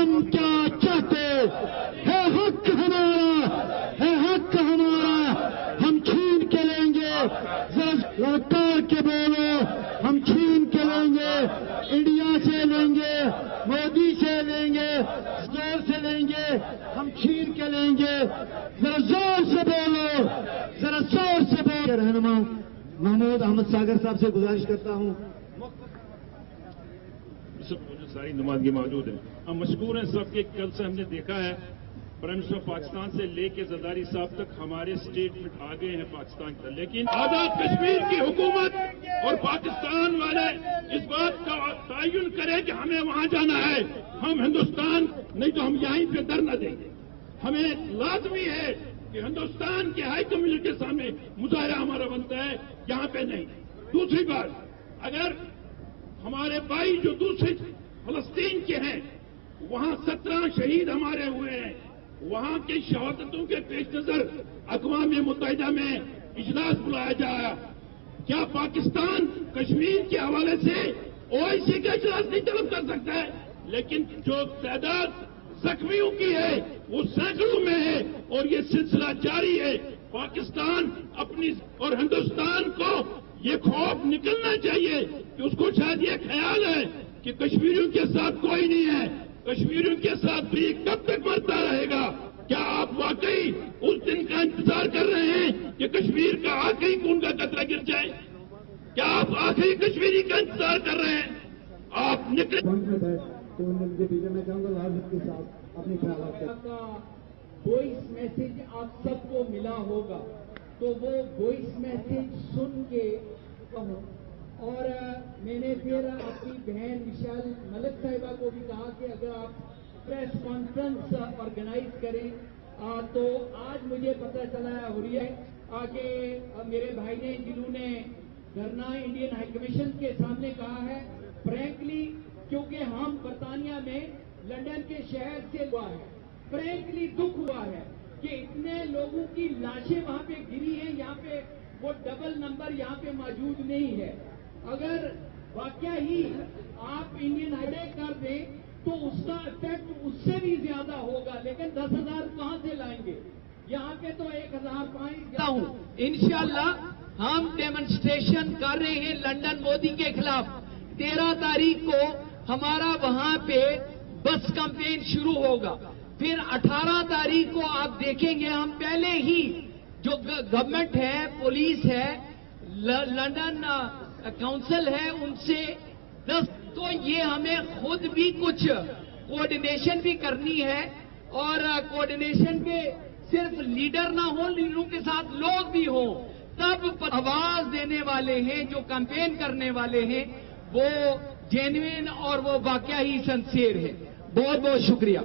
ہم کیا چاہتے ہے حق ہمارا ہے، حق ہمارا ہم چھین کے لیں گے، لڑکار کے بولو ہم چھین کے لیں گے، انڈیا سے لیں گے، مودی سے لیں گے، زور سے لیں گے، ہم چھین کے لیں گے، ذرا زور سے بولو، ذرا زور سے بولو۔ رہنما محمود احمد ساگر صاحب سے گزارش کرتا ہوں، ساری نمائندگی موجود ہیں، ہم مشکور ہیں سب کے۔ کل سے ہم نے دیکھا ہے پرائم منسٹر پاکستان سے لے کے زرداری صاحب تک ہمارے اسٹیٹمنٹ آگے ہیں پاکستان کا، لیکن آزاد کشمیر کی حکومت اور پاکستان والے اس بات کا تعین کریں کہ ہمیں وہاں جانا ہے، ہم ہندوستان نہیں تو ہم یہیں پہ در نہ دیں گے۔ ہمیں لازمی ہے کہ ہندوستان کے ہائی کمیشن کے سامنے مظاہرہ ہمارا بنتا ہے، یہاں پہ نہیں۔ دوسری بات، اگر ہمارے بھائی جو دوسرے فلسطین کے ہیں وہاں 17 شہید ہمارے ہوئے ہیں، وہاں کی شہادتوں کے پیش نظر اقوام متحدہ میں اجلاس بلایا جائے۔ کیا پاکستان کشمیر کے حوالے سے OIC کا اجلاس نہیں طلب کر سکتا ہے؟ لیکن جو تعداد زخمیوں کی ہے وہ سینکڑوں میں ہے اور یہ سلسلہ جاری ہے۔ پاکستان اپنی اور ہندوستان کو یہ خوف نکلنا چاہیے کہ اس کو شاید یہ خیال ہے کہ کشمیریوں کے ساتھ کوئی نہیں ہے، کشمیریوں کے ساتھ بھی کب تک مرتا رہے گا؟ کیا آپ واقعی اس دن کا انتظار کر رہے ہیں کہ کشمیر کا آخری خون کا قطرہ گر جائے؟ کیا آپ آخری کشمیری کا انتظار کر رہے ہیں؟ آپ نکلے میں چاہوں گا لازم کے ساتھ اپنے خیالات کا وائس میسج آپ سب کو ملا ہوگا، تو وہ وائس میسج سن کے کہوں۔ اور میں نے پھر اپنی بہن وشال ملک صاحبہ کو بھی کہا کہ اگر آپ پریس کانفرنس آرگنائز کریں تو آج مجھے پتہ چلا ہو رہی ہے کہ میرے بھائی نے جنہوں نے دھرنا انڈین ہائی کمیشن کے سامنے کہا ہے، فرینکلی کیونکہ ہم برطانیہ میں لندن کے شہر سے ہوا ہے، فرینکلی دکھ ہوا ہے کہ اتنے لوگوں کی لاشیں وہاں پہ گری ہیں، یہاں پہ وہ ڈبل نمبر یہاں پہ موجود نہیں ہے۔ اگر واقعہ ہی آپ انڈین ہائیڈے کر دیں تو اس کا افیکٹ اس سے بھی زیادہ ہوگا، لیکن 10,000 کہاں سے لائیں گے؟ یہاں پہ تو 1,005 ہوں۔ انشاءاللہ ہم ڈیمونسٹریشن کر رہے ہیں لندن مودی کے خلاف۔ 13 تاریخ کو ہمارا وہاں پہ بس کمپین شروع ہوگا، پھر 18 تاریخ کو آپ دیکھیں گے ہم پہلے ہی جو گورنمنٹ ہے، پولیس ہے، لندن کاؤنسل ہے، ان سے تو یہ ہمیں خود بھی کچھ کوآرڈینیشن بھی کرنی ہے، اور کوآرڈینیشن پہ صرف لیڈر نہ ہوں، لیڈروں کے ساتھ لوگ بھی ہوں، تب آواز دینے والے ہیں، جو کیمپین کرنے والے ہیں وہ جینوین اور وہ واقعہ ہی سنسیئر ہے۔ بہت بہت شکریہ۔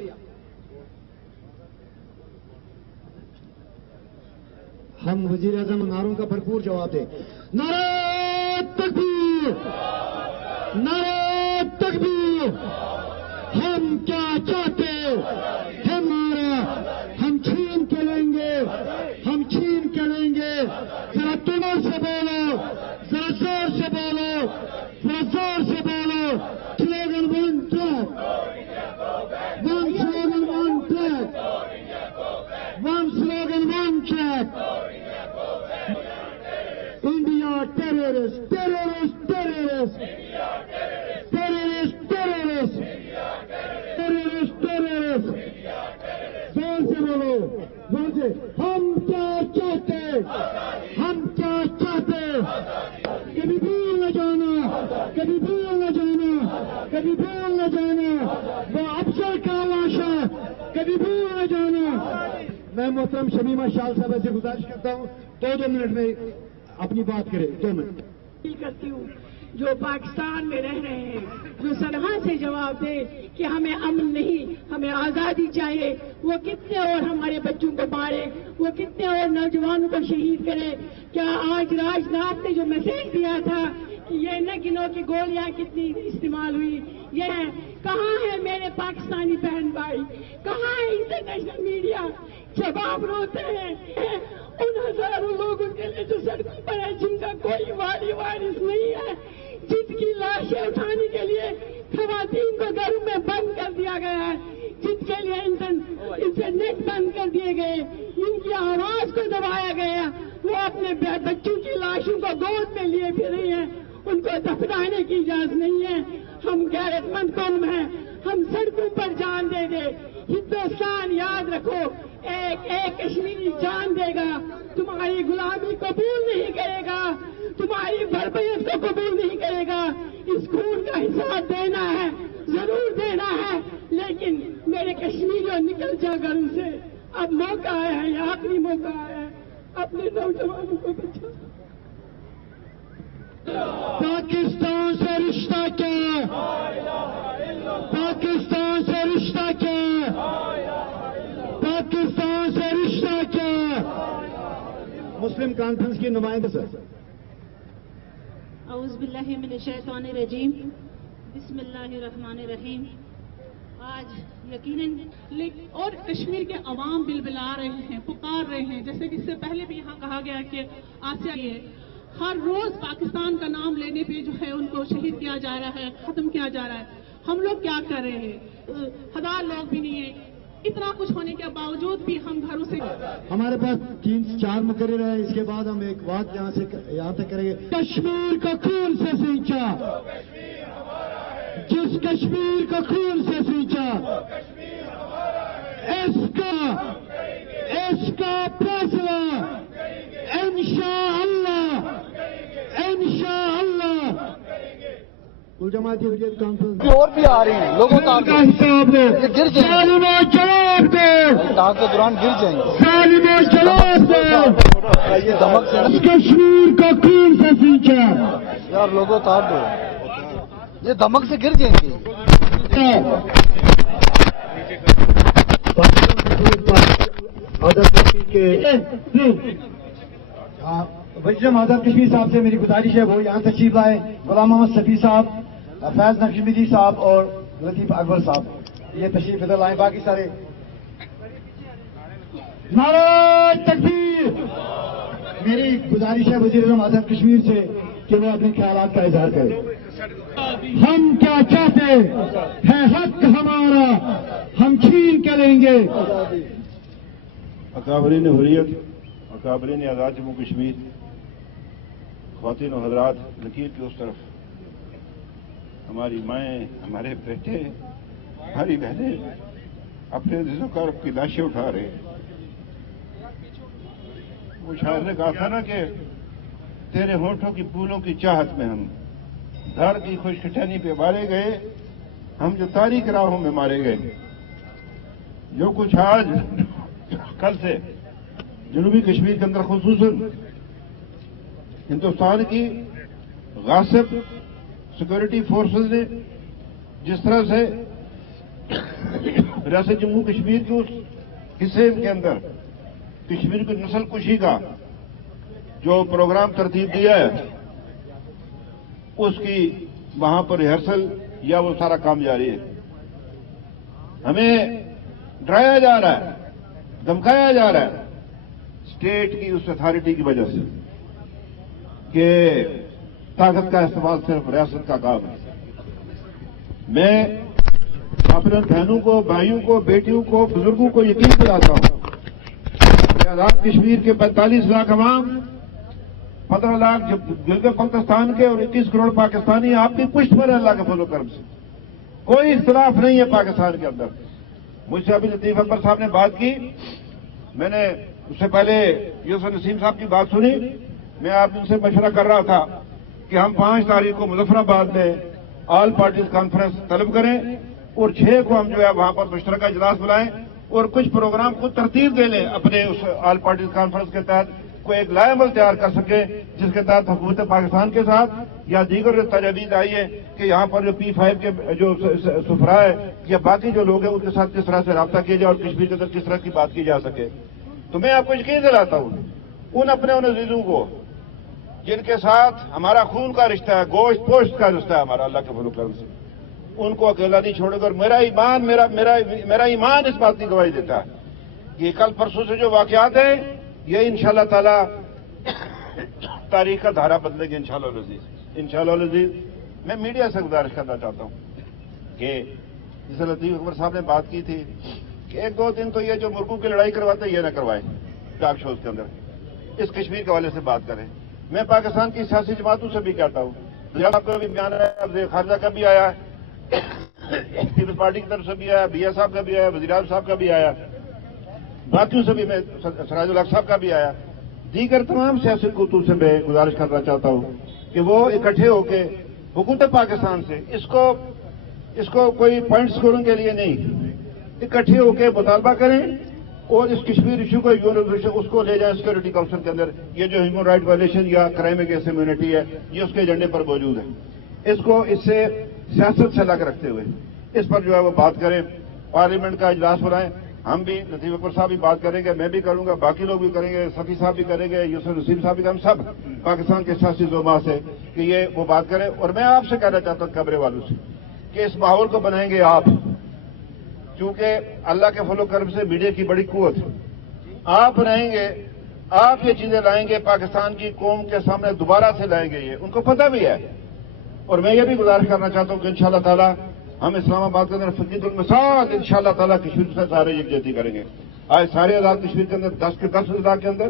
ہم وزیر اعظم نعروں کا بھرپور جواب دیں۔ نعرہ تکبیر، نعرہ تکبیر، ہم کیا چاہتے ہمارا ہم چھین کے لیں گے، ہم چھین کے لیں گے، ذرا تمہیں سے بولو، ذرا زور سے بولو، ذرا زور سے بولو۔ Slogan one track, one slogan one track, one slogan one track. India terrorist, terrorist, terrorist, terrorist, terrorist, terrorist, terrorist. زور سے بولو، زور سے۔ ہم کیا چاہتے، ہم کیا چاہتے؟ کبھی بھول نہ جانا، کبھی بھول نہ جانا، کبھی بھول نہ جانا، وہ افسر کا لاشا کبھی بھول نہ جانا۔ میں محترم شمیمہ شال صاحب سے گزارش کرتا ہوں 2 منٹ میں اپنی بات کرے، 2 منٹ کرتی ہوں۔ جو پاکستان میں رہ رہے ہیں، جو سرحد سے جواب دے کہ ہمیں امن نہیں، ہمیں آزادی چاہیے، وہ کتنے اور ہمارے بچوں کو مارے، وہ کتنے اور نوجوانوں کو شہید کرے۔ کیا آج راج ناتھ نے جو میسج دیا تھا کہ یہ نہ گنو کی گولیاں کتنی استعمال ہوئی، یہ ہے کہاں ہے میرے پاکستانی بہن بھائی، کہاں ہے انٹرنیشنل میڈیا؟ جب آپ روتے ہیں ان ہزاروں لوگوں کے لیے جو سڑکوں پر ہے، جن کا کوئی والی وارث نہیں ہے، جن کی لاشیں اٹھانے کے لیے خواتین کو گھروں میں بند کر دیا گیا ہے، جن کے لیے انٹرنیٹ بند کر دیے گئے، ان کی آواز کو دبایا گیا، وہ اپنے بچوں کی لاشوں کو گود میں لیے پھر رہی ہیں، ان کو دفنانے کی اجازت نہیں ہے۔ ہم غیرت مند قوم ہیں، ہم سڑکوں پر جان دے دے۔ ہندوستان یاد رکھو، ایک کشمیری جان دے گا، تمہاری غلامی قبول نہیں کرے گا، تمہاری بربریت کو قبول نہیں کرے گا۔ اس خون کا حساب دینا ہے، ضرور دینا ہے، لیکن میرے کشمیریوں نکل جا گھر سے۔ اب موقع آیا ہے، یہ آخری موقع آیا ہے، اپنے نوجوانوں کو بچاؤ۔ پاکستان سے رشتہ کیا؟ پاکستان سے رشتہ کیا؟ پاکستان سے رشتہ کیا؟ مسلم کانفرنس کی نمائندہ سر۔ اعوذ باللہ من الشیطان الرجیم، بسم اللہ الرحمن الرحیم۔ آج یقیناً اور کشمیر کے عوام بلبلا رہے ہیں، پکار رہے ہیں، جیسے کہ اس سے پہلے بھی یہاں کہا گیا کہ آسیہ یہ ہر روز پاکستان کا نام لینے پہ جو ہے ان کو شہید کیا جا رہا ہے، ختم کیا جا رہا ہے۔ ہم لوگ کیا کر رہے ہیں؟ 1000 لوگ بھی نہیں ہیں، اتنا کچھ ہونے کے باوجود بھی ہم گھروں سے ہمارے پاس 3-4 مقرر ہے، اس کے بعد ہم ایک بات یہاں تک کریں گے۔ کشمیر کو خون سے سینچا، جس کشمیر کو خون سے سینچا، اس کا فیصلہ انشاءاللہ کل جماعتی حریت کانفرنس اور بھی آ رہی ہیں، لوگوں کا حساب دو، گر جائیں گے، ظالموں جواب دو، ڈانس کے دوران گر جائیں گے۔ ظالموں جواب دو، یہ دمک سے کشمیر کو خون سے سینچا۔ یار لوگوں اتار دو، یہ دمک سے گر جائیں گے۔ وزیر آزاد کشمیر صاحب سے میری گزارش ہے وہ یہاں تشریف لائے، غلام محمد شفیع صاحب، فیض نقشبندی صاحب اور لطیف اکبر صاحب یہ تشریف ادھر لائیں، باقی سارے نعرہ تکبیر۔ میری گزارش ہے وزیر اعظم کشمیر سے کہ وہ اپنے خیالات کا اظہار کرے۔ ہم کیا چاہتے ہیں حق ہمارا، ہم چھین کے لیں گے۔ اکابرین حریت، اکابرین آزاد جموں کشمیر، خواتین و حضرات، لکیر کی اس طرف ہماری مائیں، ہمارے بیٹے، ہماری بہنیں اپنے عزیزوں کا کی لاشیں اٹھا رہے ہیں۔ وہ شاعر نے کہا تھا نا کہ تیرے ہونٹوں کی پھولوں کی چاہت میں ہم دھر کی خوش کٹانی پہ مارے گئے، ہم جو تاریخ راہوں میں مارے گئے۔ جو کچھ آج کل سے جنوبی کشمیر کے اندر خصوصاً ہندوستان کی غاصب سیکورٹی فورسز نے جس طرح سے ریاست جموں کشمیر کے اس حصے کے اندر کشمیر کی نسل کشی کا جو پروگرام ترتیب دیا ہے، اس کی وہاں پر ریہرسل یا وہ سارا کام جاری ہے۔ ہمیں ڈرایا جا رہا ہے، دھمکایا جا رہا ہے اسٹیٹ کی اس اتھارٹی کی وجہ سے کہ طاقت کا استعمال صرف ریاست کا کام ہے۔ میں اپنے بہنوں کو، بھائیوں کو، بیٹیوں کو، بزرگوں کو یقین دلاتا ہوں کہ آزاد کشمیر کے 45 لاکھ عوام، 15 لاکھ گلگت بلتستان کے اور 21 کروڑ پاکستانی آپ کی پشت پر ہے اللہ کے فضل و کرم سے۔ کوئی اختلاف نہیں ہے پاکستان کے اندر۔ مجھ سے ابھی لطیف اکبر صاحب نے بات کی، میں نے اس سے پہلے یوسف نسیم صاحب کی بات سنی، میں آپ ان سے مشورہ کر رہا تھا کہ ہم 5 تاریخ کو مظفر آباد میں آل پارٹیز کانفرنس طلب کریں اور 6 کو ہم جو ہے وہاں پر مشترکہ اجلاس بلائیں اور کچھ پروگرام کو ترتیب دے لیں اپنے اس آل پارٹیز کانفرنس کے تحت، کوئی ایک لائے عمل تیار کر سکے جس کے تحت حکومت پاکستان کے ساتھ یا دیگر جو تجاویز آئی ہے کہ یہاں پر جو P5 کے جو سفراء ہے یا باقی جو لوگ ہیں ان کے ساتھ کس طرح سے رابطہ کیا جائے اور کشمیر کے اندر کس طرح کی بات کی جا سکے۔ تو میں آپ کو یقین دلاتا ہوں ان عزیزوں کو جن کے ساتھ ہمارا خون کا رشتہ ہے، گوشت پوشت کا رشتہ ہے ہمارا اللہ کے فضل و کرم سے، ان کو اکیلا نہیں چھوڑے گا۔ اور میرا ایمان اس بات کی گواہی دیتا ہے کہ کل پرسوں سے جو واقعات ہیں یہ انشاءاللہ تعالی تاریخ کا دھارا بدلے گی انشاءاللہ العزیز۔ انشاءاللہ العزیز میں میڈیا سے گزارش کرنا چاہتا ہوں کہ جسے لطیف اکبر صاحب نے بات کی تھی کہ ایک دو دن تو یہ جو ملکوں کی لڑائی کرواتے یہ نہ کروائیں ٹاک شوز کے اندر، اس کشمیر کے حوالے سے بات کریں۔ میں پاکستان کی سیاسی جماعتوں سے بھی کہتا ہوں، صاحب کا بھی بیان ہے، خارجہ کا بھی آیا، پیپلز پارٹی کی طرف سے بھی آیا، بیا صاحب کا بھی آیا، وزیر اعظم صاحب کا بھی آیا، باقیوں سے بھی، میں سراج الحق صاحب کا بھی آیا، دیگر تمام سیاسی قوتوں سے میں گزارش کرنا چاہتا ہوں کہ وہ اکٹھے ہو کے حکومت پاکستان سے اس کو کوئی پوائنٹ اسکورنگ کے لیے نہیں، اکٹھے ہو کے مطالبہ کریں اور اس کشمیر ایشو کو اس کو لے جائیں سیکورٹی کونسل کے اندر۔ یہ جو ہیومن رائٹ وائلیشن یا کرائم اگینسٹ ہیومینٹی ہے یہ اس کے ایجنڈے پر موجود ہے، اس سے سیاست سے الگ رکھتے ہوئے اس پر جو ہے وہ بات کریں، پارلیمنٹ کا اجلاس بلائیں۔ ہم بھی، لطیف اکبر صاحب بھی بات کریں گے، میں بھی کروں گا، باقی لوگ بھی کریں گے، صفی صاحب بھی کریں گے، یوسف نسیم صاحب بھی، ہم سب پاکستان کے سیاسی زعماء سے کہ یہ وہ بات کریں۔ اور میں آپ سے کہنا چاہتا ہوں کیمرے والوں سے کہ اس ماحول کو بنائیں گے آپ، کیونکہ اللہ کے فضل و کرم سے میڈیا کی بڑی قوت آپ بنائیں گے، آپ یہ چیزیں لائیں گے، پاکستان کی قوم کے سامنے دوبارہ سے لائیں گے، یہ ان کو پتہ بھی ہے۔ اور میں یہ بھی گزارش کرنا چاہتا ہوں کہ انشاءاللہ تعالی ہم اسلام آباد کے اندر فقید المساعد انشاءاللہ تعالی کشمیر سے سارے یکجہتی کریں گے۔ آج سارے آزاد کشمیر کے اندر 10 کے 10 اضلاع کے اندر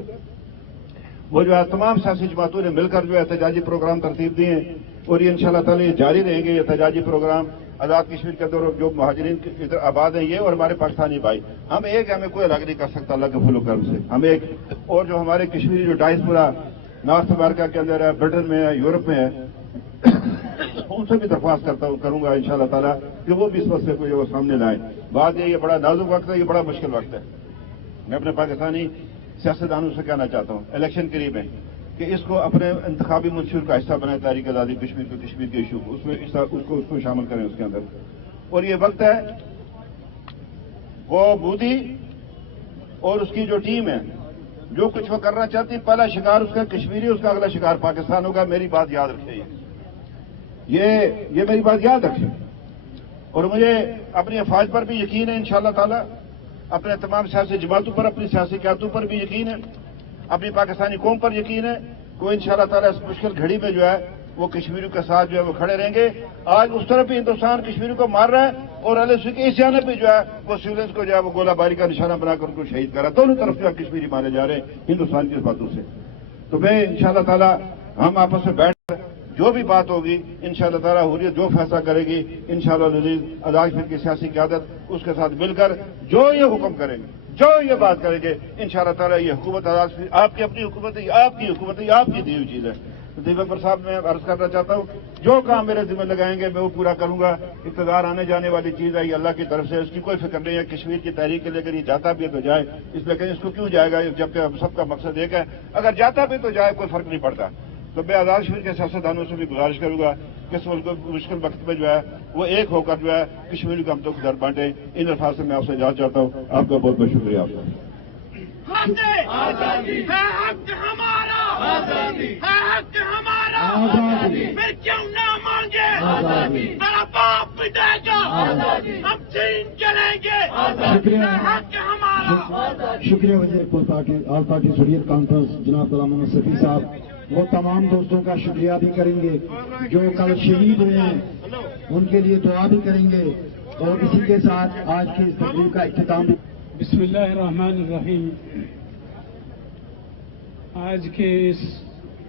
وہ جو ہے تمام سیاسی جماعتوں نے مل کر جو ہے احتجاجی پروگرام ترتیب دیے ہیں، اور یہ انشاءاللہ تعالی یہ جاری رہیں گے، یہ احتجاجی پروگرام آزاد کشمیر کے اندر جو مہاجرین ادھر آباد ہیں یہ اور ہمارے پاکستانی بھائی، ہم ایک، ہمیں کوئی الگ نہیں کر سکتا اللہ کے فضل و کرم سے، ہم ایک۔ اور جو ہمارے کشمیری جو ڈائسپورا نارتھ امریکہ کے اندر ہے، برٹن میں ہے، یورپ میں ہے، ان سے بھی درخواست کروں گا انشاءاللہ تعالیٰ کہ وہ بھی اس مسئلے کو جو سامنے لائیں۔ بات یہ بڑا نازک وقت ہے، یہ بڑا مشکل وقت ہے۔ میں اپنے پاکستانی سیاستدانوں سے کہنا چاہتا ہوں، الیکشن قریب ہے، کہ اس کو اپنے انتخابی منشور کا حصہ بنائیں، تحریک آزادی کشمیر کو، کشمیر کے ایشو کو اس کو شامل کریں اس کے اندر۔ اور یہ وقت ہے، وہ مودی اور اس کی جو ٹیم ہے جو کچھ وہ کرنا چاہتی، پہلا شکار اس کا کشمیری، اس کا اگلا شکار پاکستان ہوگا، میری بات یاد رکھیے، یہ میری بات یاد رکھیں۔ اور مجھے اپنی افواج پر بھی یقین ہے انشاءاللہ تعالی، اپنے تمام سیاسی جماعتوں پر، اپنی سیاسی قیادتوں پر بھی یقین ہے، اپنی پاکستانی قوم پر یقین ہے کہ انشاءاللہ تعالی اس مشکل گھڑی میں جو ہے وہ کشمیریوں کے ساتھ جو ہے وہ کھڑے رہیں گے۔ آج اس طرف بھی ہندوستان کشمیریوں کو مار رہا ہے اور LSU کی اس جانب بھی جو ہے وہ سیولنس کو جو ہے وہ گولہ باری کا نشانہ بنا کر ان کو شہید کر رہا ہے۔ دونوں طرف جو ہے کشمیری مارے جا رہے ہیں ہندوستان کی اس باتوں سے۔ تو میں انشاءاللہ تعالی ہم آپس میں بیٹھ کر جو بھی بات ہوگی انشاءاللہ تعالی حریت جو فیصلہ کرے گی انشاءاللہ العزیز آزاد کشمیر کی سیاسی قیادت اس کے ساتھ مل کر جو یہ حکم کریں گے، جو یہ بات کریں گے انشاءاللہ تعالی یہ حکومت آزاد کشمیر آپ کی اپنی حکومت ہے، آپ کی حکومت ہے، آپ کی دی ہوئی چیز ہے۔ لطیف اکبر صاحب میں عرض کرنا چاہتا ہوں جو کام میرے ذمہ لگائیں گے میں وہ پورا کروں گا۔ اقتدار آنے جانے والی چیز ہے، یہ اللہ کی طرف سے، اس کی کوئی فکر نہیں ہے۔ کشمیر کی تحریک کے لے کر یہ جاتا بھی ہے تو جائے، اس لیے کہ اس کو کیوں جائے گا جبکہ ہم سب کا مقصد ایک ہے، اگر جاتا بھی تو جائے کوئی فرق نہیں پڑتا۔ تو میں آزاد کشمیر کے سیاستدانوں سے بھی گزارش کروں گا کہ اس مشکل وقت میں جو ہے وہ ایک ہو کر جو ہے کشمیر کا ہم تو گھر بانٹیں۔ ان الفاظ سے میں آپ سے اجازت چاہتا ہوں، آپ کا بہت بہت شکریہ۔ آپ کا آزادی ہے، حق ہمارا، آزادی ہے، حق ہمارا، آزادی پھر کیوں نہ مانگے، آزادی میرا باپ بھی دے گا، آزادی ہم چین چلیں گے، آزادی ہے، حق ہمارا۔ شکریہ وزیر آل پارٹی حریت کانفرنس جناب غلام محمد صفی صاحب، وہ تمام دوستوں کا شکریہ بھی کریں گے جو کل شہید ہوئے ہیں، ان کے لیے دعا بھی کریں گے، اور اسی کے ساتھ آج کی اس تقریب کا اختتام بھی۔ بسم اللہ الرحمن الرحیم۔ آج کے اس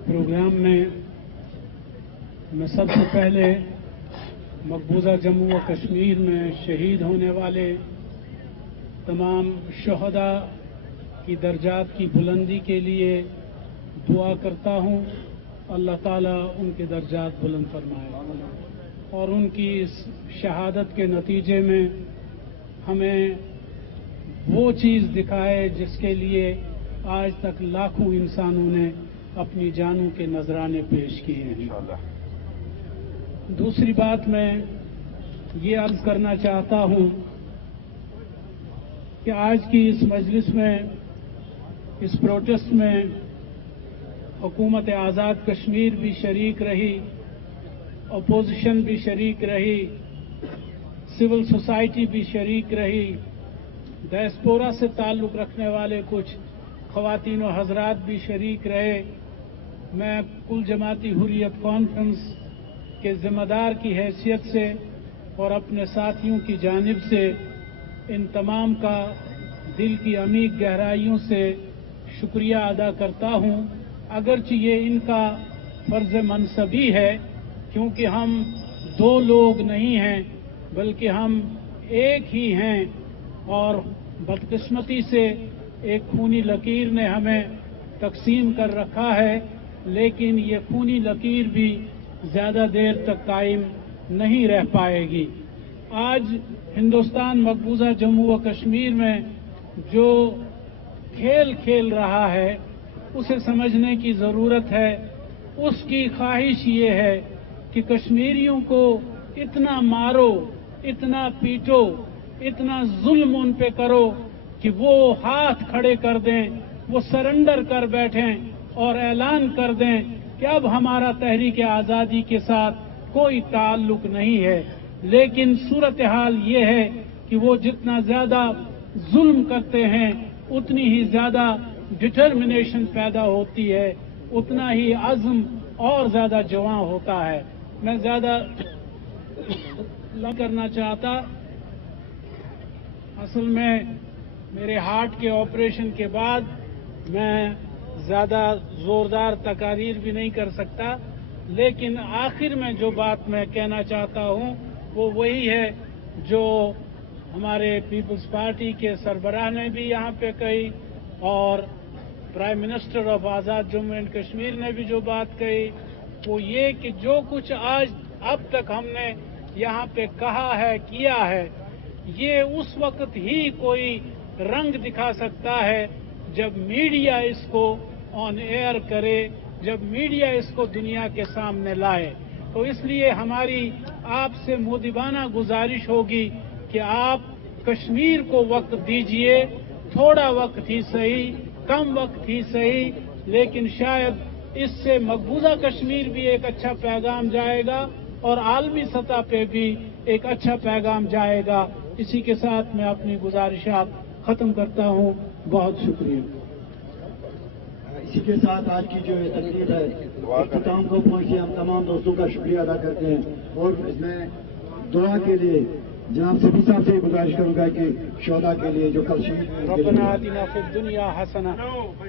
پروگرام میں میں سب سے پہلے مقبوضہ جموں و کشمیر میں شہید ہونے والے تمام شہداء کی درجات کی بلندی کے لیے دعا کرتا ہوں، اللہ تعالیٰ ان کے درجات بلند فرمائے اور ان کی اس شہادت کے نتیجے میں ہمیں وہ چیز دکھائے جس کے لیے آج تک لاکھوں انسانوں نے اپنی جانوں کے نذرانے پیش کیے ہیں۔ دوسری بات میں یہ عرض کرنا چاہتا ہوں کہ آج کی اس مجلس میں، اس پروٹیسٹ میں حکومت آزاد کشمیر بھی شریک رہی، اپوزیشن بھی شریک رہی، سول سوسائٹی بھی شریک رہی، ڈائسپورا سے تعلق رکھنے والے کچھ خواتین و حضرات بھی شریک رہے۔ میں کل جماعتی حریت کانفرنس کے ذمہ دار کی حیثیت سے اور اپنے ساتھیوں کی جانب سے ان تمام کا دل کی عمیق گہرائیوں سے شکریہ ادا کرتا ہوں، اگرچہ یہ ان کا فرض منصبی ہے، کیونکہ ہم دو لوگ نہیں ہیں بلکہ ہم ایک ہی ہیں، اور بدقسمتی سے ایک خونی لکیر نے ہمیں تقسیم کر رکھا ہے، لیکن یہ خونی لکیر بھی زیادہ دیر تک قائم نہیں رہ پائے گی۔ آج ہندوستان مقبوضہ جموں و کشمیر میں جو کھیل کھیل رہا ہے اسے سمجھنے کی ضرورت ہے۔ اس کی خواہش یہ ہے کہ کشمیریوں کو اتنا مارو، اتنا پیٹو، اتنا ظلم ان پہ کرو کہ وہ ہاتھ کھڑے کر دیں، وہ سرنڈر کر بیٹھیں اور اعلان کر دیں کہ اب ہمارا تحریک آزادی کے ساتھ کوئی تعلق نہیں ہے۔ لیکن صورتحال یہ ہے کہ وہ جتنا زیادہ ظلم کرتے ہیں اتنی ہی زیادہ ڈٹرمنیشن پیدا ہوتی ہے، اتنا ہی عزم اور زیادہ جواں ہوتا ہے۔ میں زیادہ نہ کرنا چاہتا، اصل میں میرے ہارٹ کے آپریشن کے بعد میں زیادہ زوردار تقاریر بھی نہیں کر سکتا، لیکن آخر میں جو بات میں کہنا چاہتا ہوں وہ وہی ہے جو ہمارے پیپلز پارٹی کے سربراہ نے بھی یہاں پہ کہی، اور prime minister of Azad Jammu and Kashmir نے بھی جو بات کہی، وہ یہ کہ جو کچھ آج اب تک ہم نے یہاں پہ کہا ہے، کیا ہے، یہ اس وقت ہی کوئی رنگ دکھا سکتا ہے جب میڈیا اس کو آن ایئر کرے، جب میڈیا اس کو دنیا کے سامنے لائے۔ تو اس لیے ہماری آپ سے مؤدبانہ گزارش ہوگی کہ آپ کشمیر کو وقت دیجئے، تھوڑا وقت ہی صحیح، کم وقت ہی صحیح، لیکن شاید اس سے مقبوضہ کشمیر بھی ایک اچھا پیغام جائے گا اور عالمی سطح پہ بھی ایک اچھا پیغام جائے گا۔ اسی کے ساتھ میں اپنی گزارشات ختم کرتا ہوں۔ بہت شکریہ۔ اسی کے ساتھ آج کی جو تقریب ہے اختتام کو پہنچے، ہم تمام دوستوں کا شکریہ ادا کرتے ہیں، اور میں دعا کے لیے جناب سبھی صاحب سے گزارش کروں گا کہ شہداء کے لیے جو کل شہید ہوئے ربنا آتنا فی الدنیا حسنہ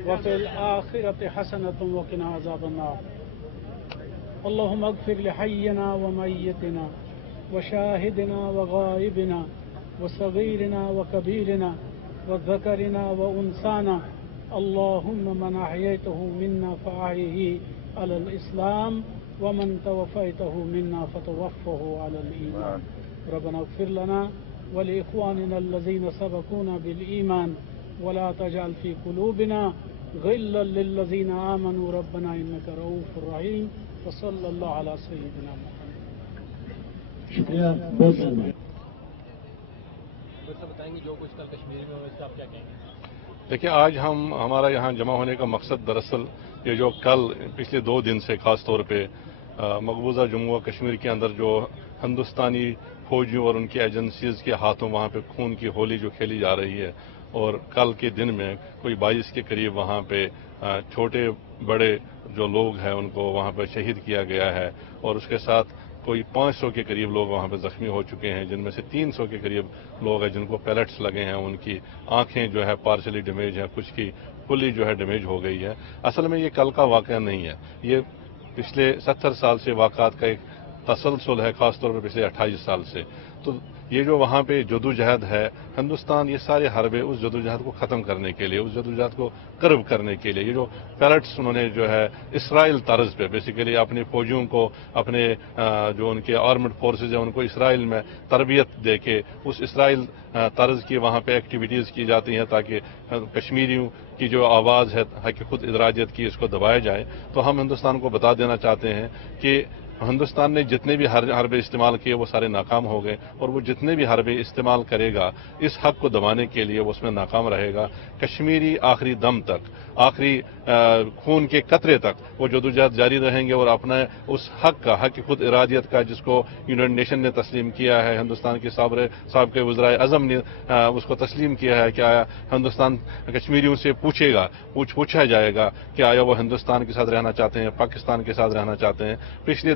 وفی الآخرۃ حسنۃ وقنا عذاب النار۔ اللهم اغفر لحينا وميتنا وشاهدنا وغائبنا وصغيرنا وكبيرنا وذكرنا وأنثانا، اللهم من أحييته منا فأحيه على الإسلام ومن توفيته منا فتوفه على الإيمان۔ ربنا اغفر لنا ولإخواننا الذين سبقونا بالإيمان ولا تجعل في قلوبنا غلا للذين آمنوا ربنا إنك رؤوف رحيم، وصلى الله على سيدنا محمد۔ شکریہ، بہت شکریہ۔ بتائیں گے جو کچھ کل کشمیر میں ہوا، اس کا آپ کیا کہیں گے؟ دیکھیں، آج ہمارا یہاں جمع ہونے کا مقصد دراصل یہ جو کل پچھلے 2 دن سے خاص طور پہ مقبوضہ جموں و کشمیر کے اندر جو ہندوستانی فوجیوں اور ان کی ایجنسیز کے ہاتھوں وہاں پہ خون کی ہولی جو کھیلی جا رہی ہے، اور کل کے دن میں کوئی 22 کے قریب وہاں پہ چھوٹے بڑے جو لوگ ہیں ان کو وہاں پہ شہید کیا گیا ہے، اور اس کے ساتھ کوئی 500 کے قریب لوگ وہاں پہ زخمی ہو چکے ہیں، جن میں سے 300 کے قریب لوگ ہیں جن کو پیلٹس لگے ہیں، ان کی آنکھیں جو ہے پارشلی ڈیمیج ہے، کچھ کی فلی جو ہے ڈیمیج ہو گئی ہے۔ اصل میں یہ کل کا واقعہ نہیں ہے، یہ پچھلے 70 سال سے واقعات کا ایک تسلسل ہے، خاص طور پر پچھلے 28 سال سے۔ تو یہ جو وہاں پہ جدوجہد ہے، ہندوستان یہ سارے حربے اس جدوجہد کو ختم کرنے کے لیے، اس جدوجہد کو کرب کرنے کے لیے، یہ جو پیلٹس انہوں نے جو ہے اسرائیل طرز پہ بیسیکلی اپنے فوجیوں کو، اپنے جو ان کے آرمڈ فورسز ہیں ان کو اسرائیل میں تربیت دے کے اس اسرائیل طرز کی وہاں پہ ایکٹیویٹیز کی جاتی ہیں تاکہ کشمیریوں کی جو آواز ہے حق خود ادراجیت کی، اس کو دبایا جائے۔ تو ہم ہندوستان کو بتا دینا چاہتے ہیں کہ ہندوستان نے جتنے بھی حربے استعمال کیے وہ سارے ناکام ہو گئے، اور وہ جتنے بھی حربے استعمال کرے گا اس حق کو دبانے کے لیے وہ اس میں ناکام رہے گا۔ کشمیری آخری دم تک، آخری خون کے قطرے تک وہ جدوجہد جاری رہیں گے، اور اپنا اس حق کا، حق خود ارادیت کا، جس کو یونائٹڈ نیشن نے تسلیم کیا ہے، ہندوستان کے سابقہ وزرائے اعظم نے اس کو تسلیم کیا ہے کہ آیا ہندوستان کشمیریوں سے پوچھا جائے گا کہ آیا وہ ہندوستان کے ساتھ رہنا چاہتے ہیں، پاکستان کے ساتھ رہنا چاہتے ہیں۔ پچھلے